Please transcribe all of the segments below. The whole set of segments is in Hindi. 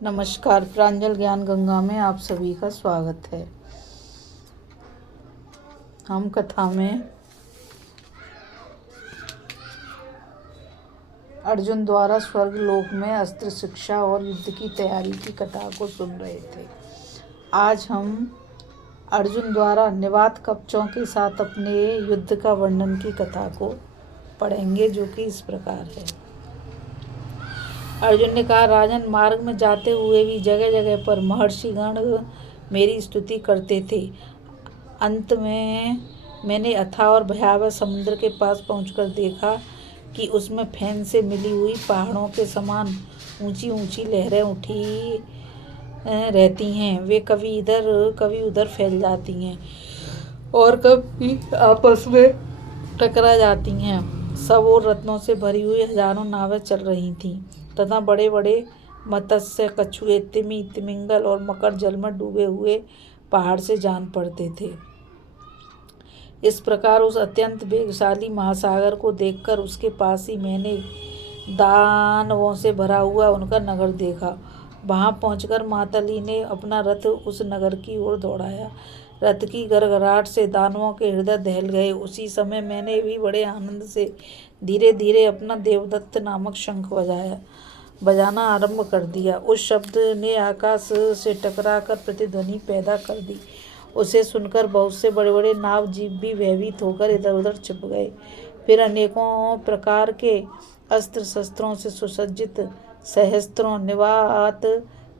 नमस्कार। प्रांजल ज्ञान गंगा में आप सभी का स्वागत है। हम कथा में अर्जुन द्वारा स्वर्ग लोक में अस्त्र शिक्षा और युद्ध की तैयारी की कथा को सुन रहे थे। आज हम अर्जुन द्वारा निवात कवचों के साथ अपने युद्ध का वर्णन की कथा को पढ़ेंगे, जो कि इस प्रकार है। अर्जुन ने कहा, राजन, मार्ग में जाते हुए भी जगह जगह पर महर्षिगण मेरी स्तुति करते थे। अंत में मैंने अथाह और भयावह समुद्र के पास पहुंचकर देखा कि उसमें फेन से मिली हुई पहाड़ों के समान ऊंची ऊंची लहरें उठी रहती हैं। वे कभी इधर कभी उधर फैल जाती हैं और कभी आपस में टकरा जाती हैं। सब और रत्नों से भरी हुई हजारों नावें चल रही थीं तथा बड़े बड़े मत्स्य, कछुए, तिमी, तिमिंगल और मकर जल में डूबे हुए पहाड़ से जान पड़ते थे। इस प्रकार उस अत्यंत वेगशाली महासागर को देखकर उसके पास ही मैंने दानवों से भरा हुआ उनका नगर देखा। वहां पहुंचकर मातली ने अपना रथ उस नगर की ओर दौड़ाया। रथ की गड़गड़ाहट से दानवों के हृदय दहल गए। उसी समय मैंने भी बड़े आनंद से धीरे धीरे अपना देवदत्त नामक शंख बजाना आरंभ कर दिया। उस शब्द ने आकाश से टकराकर प्रतिध्वनि पैदा कर दी। उसे सुनकर बहुत से बड़े बड़े नाव जीव भी भयभीत होकर इधर उधर छिप गए। फिर अनेकों प्रकार के अस्त्र शस्त्रों से सुसज्जित सहस्त्रों निवात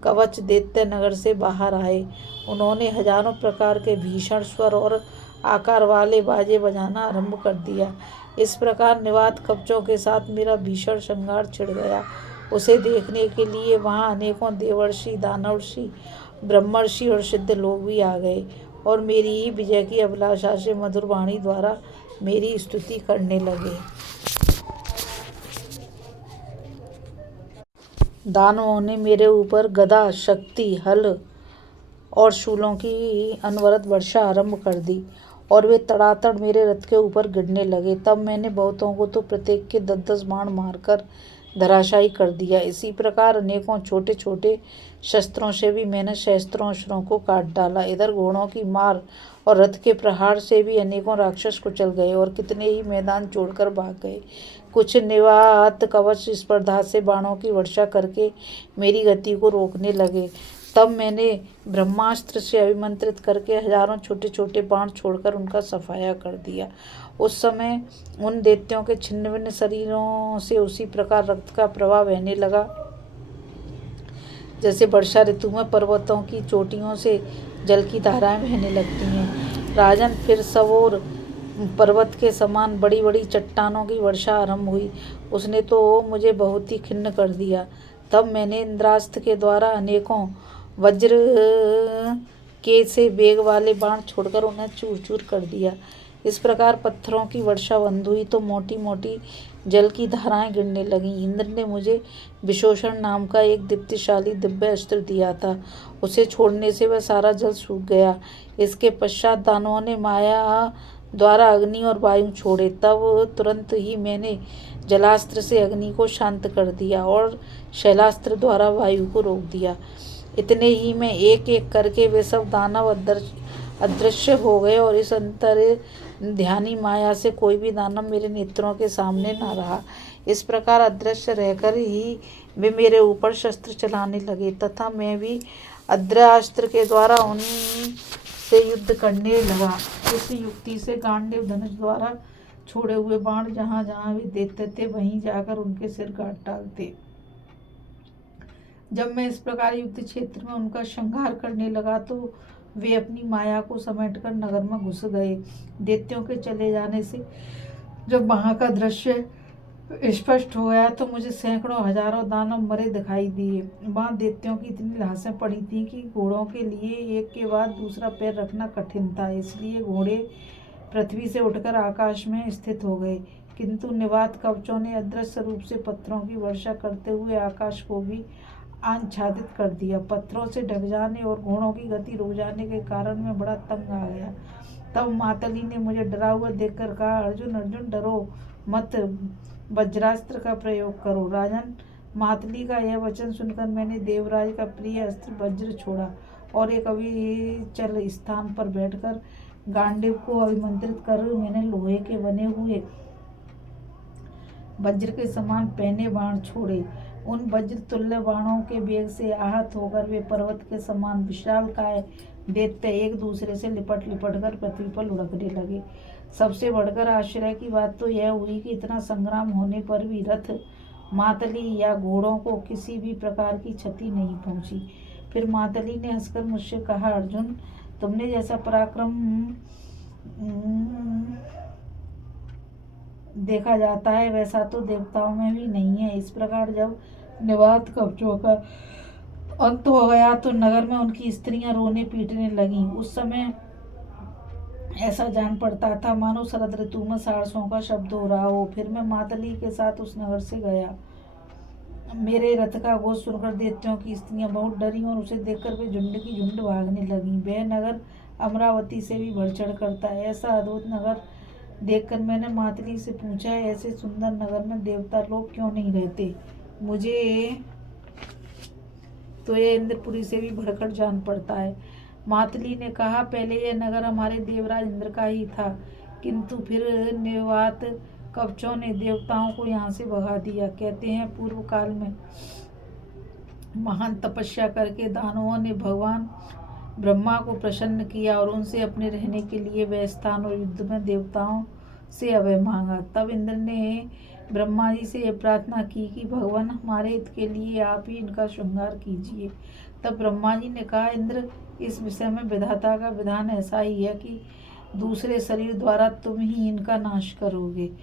कवच दैत्य नगर से बाहर आए। उन्होंने हजारों प्रकार के भीषण स्वर और आकार वाले बाजे बजाना आरंभ कर दिया। इस प्रकार निवात कवचों के साथ मेरा भीषण श्रृंगार छिड़ गया। उसे देखने के लिए वहां अनेकों देवर्षि, दानवर्षि, ब्रह्मर्षि और सिद्ध लोग भी आ गए और मेरी ही विजय की अभिलाषा से मधुर वाणी द्वारा मेरी स्तुति करने लगे। दानवों ने मेरे ऊपर गदा, शक्ति, हल और शूलों की अनवरत वर्षा आरंभ कर दी और वे तड़ातड़ मेरे रथ के ऊपर गिरने लगे। तब मैंने बहुतों को तो प्रत्येक के 10-10 बाण मारकर धराशायी कर दिया। इसी प्रकार अनेकों छोटे छोटे शस्त्रों से भी मैंने सहस्त्रों असुरों को काट डाला। इधर घोड़ों की मार और रथ के प्रहार से भी अनेकों राक्षस कुचल गए और कितने ही मैदान छोड़कर भाग गए। कुछ निवात कवच स्पर्धा से बाणों की वर्षा करके मेरी गति को रोकने लगे। तब मैंने ब्रह्मास्त्र से अभिमंत्रित करके हजारों छोटे छोटे बाण छोड़कर उनका सफाया कर दिया। उस समय उन दैत्यों के छिन्न भिन्न शरीरों से उसी प्रकार रक्त का प्रवाह बहने लगा जैसे वर्षा ऋतु में पर्वतों की चोटियों से जल की धाराएं बहने लगती हैं। राजन, फिर सब और पर्वत के समान बड़ी बड़ी चट्टानों की वर्षा आरंभ हुई। उसने तो मुझे बहुत ही खिन्न कर दिया। तब मैंने इंद्रास्त्र के द्वारा अनेकों वज्र के से वेग वाले बाण छोड़कर उन्हें चूर चूर कर दिया। इस प्रकार पत्थरों की वर्षा बंद हुई तो मोटी मोटी जल की धाराएं गिरने लगीं। इंद्र ने मुझे विशोषण नाम का एक दीप्तिशाली दिव्य अस्त्र दिया था। उसे छोड़ने से वह सारा जल सूख गया। इसके पश्चात दानवों ने माया द्वारा अग्नि और वायु छोड़े। तब तुरंत ही मैंने जलास्त्र से अग्नि को शांत कर दिया और शैलास्त्र द्वारा वायु को रोक दिया। इतने ही में एक एक करके वे सब दानव अदृश्य हो गए और इस अंतर ध्यानी माया से कोई भी दानव मेरे नेत्रों के सामने न रहा। इस प्रकार अदृश्य रहकर ही वे मेरे ऊपर शस्त्र चलाने लगे तथा मैं भी अद्रास्त्र के द्वारा उनसे युद्ध करने लगा। इस युक्ति से गांडीव धनुष द्वारा छोड़े हुए बाण जहाँ जहाँ वे देते थे वहीं जाकर उनके सिर काट डालते। जब मैं इस प्रकार युद्ध क्षेत्र में उनका संहार करने लगा तो वे अपनी माया को समेटकर नगर में घुस गए। दैत्यों के चले जाने से जब वहां का दृश्य स्पष्ट हो गया तो मुझे सैकड़ों हजारों दानव मरे दिखाई दिए। वहां दैत्यों की इतनी लाशें पड़ी थी कि घोड़ों के लिए एक के बाद दूसरा पैर रखना कठिन था। इसलिए घोड़े पृथ्वी से उठकर आकाश में स्थित हो गए, किंतु निवात कवचों ने अदृश्य रूप से पत्थरों की वर्षा करते हुए आकाश को भी आच्छादित कर दिया। पत्थरों से ढक जाने और घोड़ों की गति रुक जाने के कारण मैं बड़ा तंग आ गया। तब मातली ने मुझे डरा हुआ देखकर कहा, अर्जुन अर्जुन, डरो मत, वज्रास्त्र का प्रयोग करो। राजन, मातली का यह वचन सुनकर मैंने देवराज का प्रिय अस्त्र वज्र छोड़ा और एक अविचल स्थान पर बैठकर गांडीव को अभिमंत्रित कर मैंने लोहे के बने हुए वज्र के समान पहने बाण छोड़े। उन वज्र तुल्य बाणों के वेग से आहत होकर वे पर्वत के समान विशालकाय दैत्य एक दूसरे से लिपट कर पृथ्वी पर लुढ़कने लगे। सबसे बढ़कर आश्चर्य की बात तो यह हुई कि इतना संग्राम होने पर भी रथ, मातली या घोड़ों को किसी भी प्रकार की क्षति नहीं पहुंची। फिर मातली ने हंसकर मुझसे कहा, अर्जुन, तुमने जैसा पराक्रम देखा जाता है वैसा तो देवताओं में भी नहीं है। इस प्रकार जब निवात कवचों का अंत हो गया तो नगर में उनकी स्त्रियां रोने पीटने लगीं। उस समय ऐसा जान पड़ता था मानो शरद ऋतु में सारसों का शब्द हो रहा हो। फिर मैं मातली के साथ उस नगर से गया। मेरे रथ का घोष सुनकर दैत्यों की स्त्रियां बहुत डरी और उसे देखकर वे झुंड की झुंड भागने लगीं। वह नगर अमरावती से भी बढ़ चढ़ करता है। ऐसा अद्भुत नगर देखकर मैंने मातली से पूछा, ऐसे सुंदर नगर में देवता लोग क्यों नहीं रहते? मुझे तो यह इंद्रपुरी से भी बढ़कर जान पड़ता है। मातली ने कहा, पहले यह नगर हमारे देवराज इंद्र का ही था, किंतु फिर निवात कवचों ने देवताओं को यहाँ से भगा दिया। कहते हैं पूर्व काल में महान तपस्या करके दानवों ने भगवान ब्रह्मा को प्रसन्न किया और उनसे अपने रहने के लिए वह स्थान और युद्ध में देवताओं से अभय मांगा। तब इंद्र ने ब्रह्मा जी से यह प्रार्थना की कि भगवान, हमारे हित के लिए आप ही इनका श्रृंगार कीजिए। तब ब्रह्मा जी ने कहा, इंद्र, इस विषय में विधाता का विधान ऐसा ही है कि दूसरे शरीर द्वारा तुम ही इनका नाश करोगे।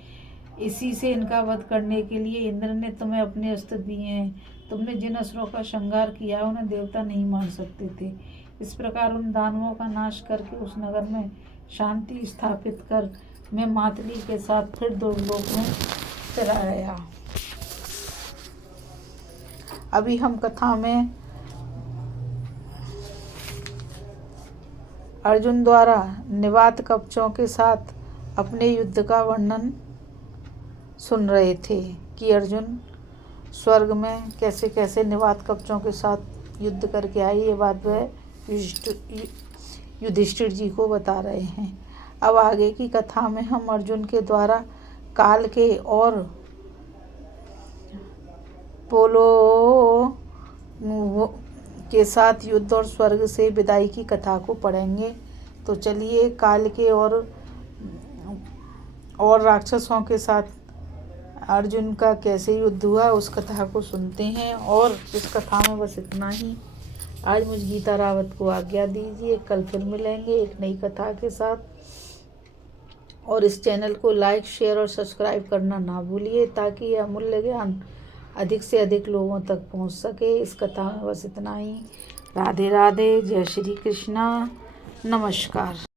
इसी से इनका वध करने के लिए इंद्र ने तुम्हें अपने अस्त्र दिए हैं। तुमने जिन असुरों का श्रृंगार किया उन्हें देवता नहीं मार सकते थे। इस प्रकार उन दानवों का नाश करके उस नगर में शांति स्थापित कर मैं मातली के साथ फिर देवलोक में चला आया। अभी हम कथा में अर्जुन द्वारा निवात कवचों के साथ अपने युद्ध का वर्णन सुन रहे थे कि अर्जुन स्वर्ग में कैसे कैसे निवात कवचों के साथ युद्ध करके आए। ये बात वह युधिष्ठिर जी को बता रहे हैं। अब आगे की कथा में हम अर्जुन के द्वारा काल के और पोलो के साथ युद्ध और स्वर्ग से विदाई की कथा को पढ़ेंगे। तो चलिए काल के और राक्षसों के साथ अर्जुन का कैसे युद्ध हुआ उस कथा को सुनते हैं। और इस कथा में बस इतना ही। आज मुझ गीता रावत को आज्ञा दीजिए। कल फिर मिलेंगे एक नई कथा के साथ। और इस चैनल को लाइक, शेयर और सब्सक्राइब करना ना भूलिए ताकि यह अमूल्य ज्ञान अधिक से अधिक लोगों तक पहुंच सके। इस कथा में बस इतना ही। राधे राधे। जय श्री कृष्णा। नमस्कार।